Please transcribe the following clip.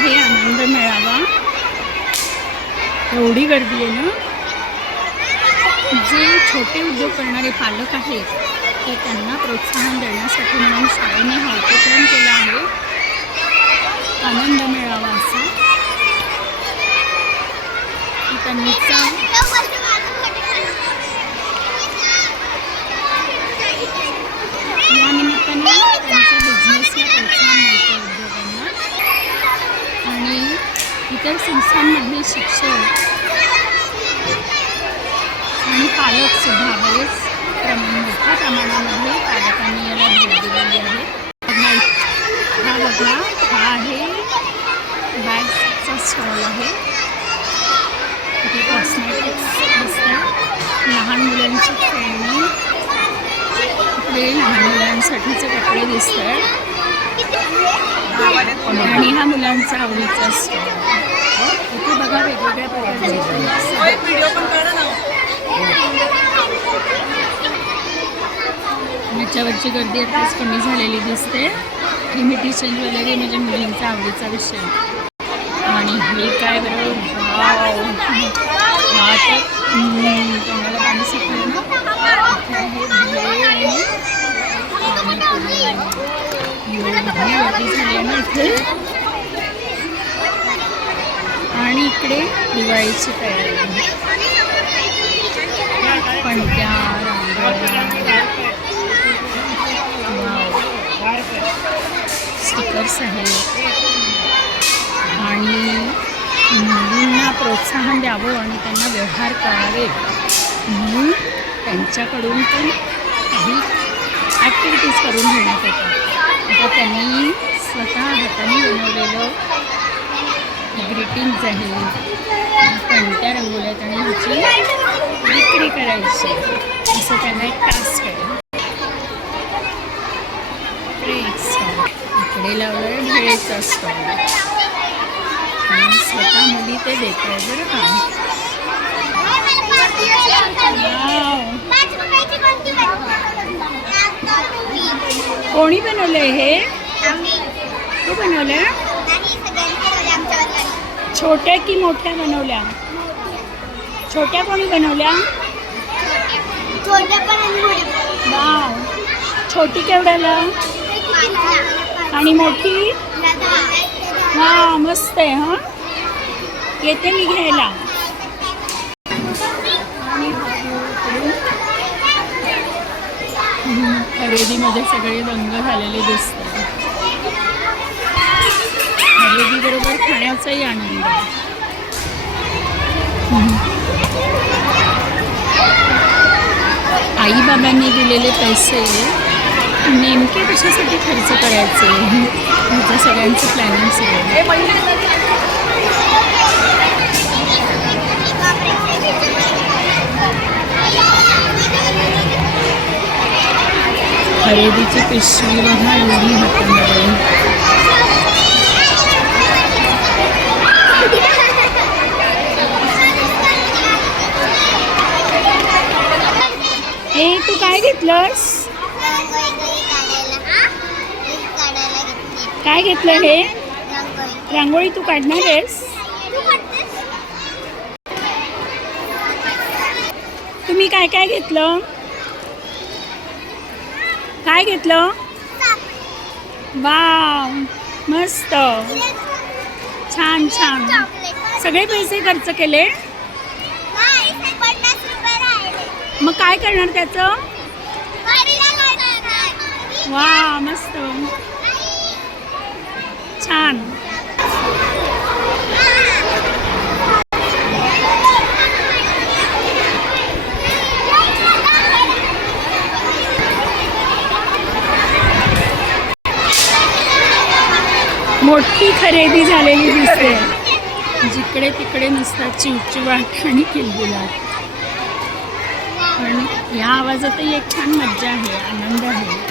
आहे आनंद मिळावा. एवढी गर्दी आहे ना? जे छोटे उद्योग करणारे पालक आहेत ते त्यांना प्रोत्साहन देण्यासाठी म्हणून शाळेने हा उपक्रम केला आहे. आनंद मिळावा असा. त्यांनी इतर संस्थांमधले शिक्षक आणि पालकसुद्धा बरेच प्रमाण मोठ्या प्रमाणामध्ये पालकांनी याला भेट दिलेली आहे. हा बघा हा आहे बॅगचा स्टॉल आहे. इथे कॉस्मेटिक्स लहान मुलांची खेळणी. इकडे लहान मुलांसाठीचे कपडे दिसत आहेत आणि हा मुलांचा आवडीचा स्टॉल इथे बघा वेगवेगळ्या प्रकारचे आहेत. याच्यावरची गर्दी आताच कमी झालेली दिसते. इमिटेशन ज्वेलरी माझ्या मुलींचा आवडीचा विषय. आणि हे काय बरं? वाव. हा तर हम्म, तोंडाला पाणी सुटलं ना आहे भेळ आणि पाणीपुरी. एवढी गर्दी झाली आहे ना इथे आणि इकडे दिवाळीची तयारी. पणत्या स्टिकर्स आहेत. आणि मुलींना प्रोत्साहन द्यावं आणि त्यांना व्यवहार करावे. म्हणून त्यांच्याकडून पण काही ॲक्टिव्हिटीज करून घेण्यात येतात. तर त्यांनी स्वतः हाताने बनवलेलं ग्रीटिंग्ज आहे. कोणत्या रंगोल्या आहेत आणि ह्याची विक्री करायची असं त्यांना एक टास्क आहे. इकडे एक इकडे लावलं भेळेचा स्टॉल आणि स्वतः मुली ते देत आहे बरं का वाव. कोणी बनवलंय हे? तू बनवलं छोट्या की मोठ्या बनवल्या? छोट्या कोणी बनवल्या? वाव. छोटी केवढ्याला? आणि मोठी? हा मस्त आहे हा? येते मी घ्यायला. खरेदीमध्ये सगळे रंग झालेले दिसतात खरेदी बरोबर खाण्याचाही आनंद आहे. आई बाबांनी दिलेले पैसे नेमके कशासाठी खर्च करायचे ह्याचं सगळ्यांचं प्लॅनिंग सुरू खरेदीची पिशवी बघा एवढी हातामध्ये हे तू काय घेतलंस? काय घेतलं हे? रांगोळी तू काढणार आहेस? तुम्ही काय काय घेतलं? काय घेतलं? वाव मस्त. छान छान. सगळे पैसे खर्च केले? मग काय करणार त्याचं? वा मस्त. छान. मोठी खरेदी झालेली दिसते. जिकडे तिकडे नुसता चिवचिवाट आणि किलबिलाट. पण ह्या आवाजातही एक छान मज्जा आहे आनंद आहे.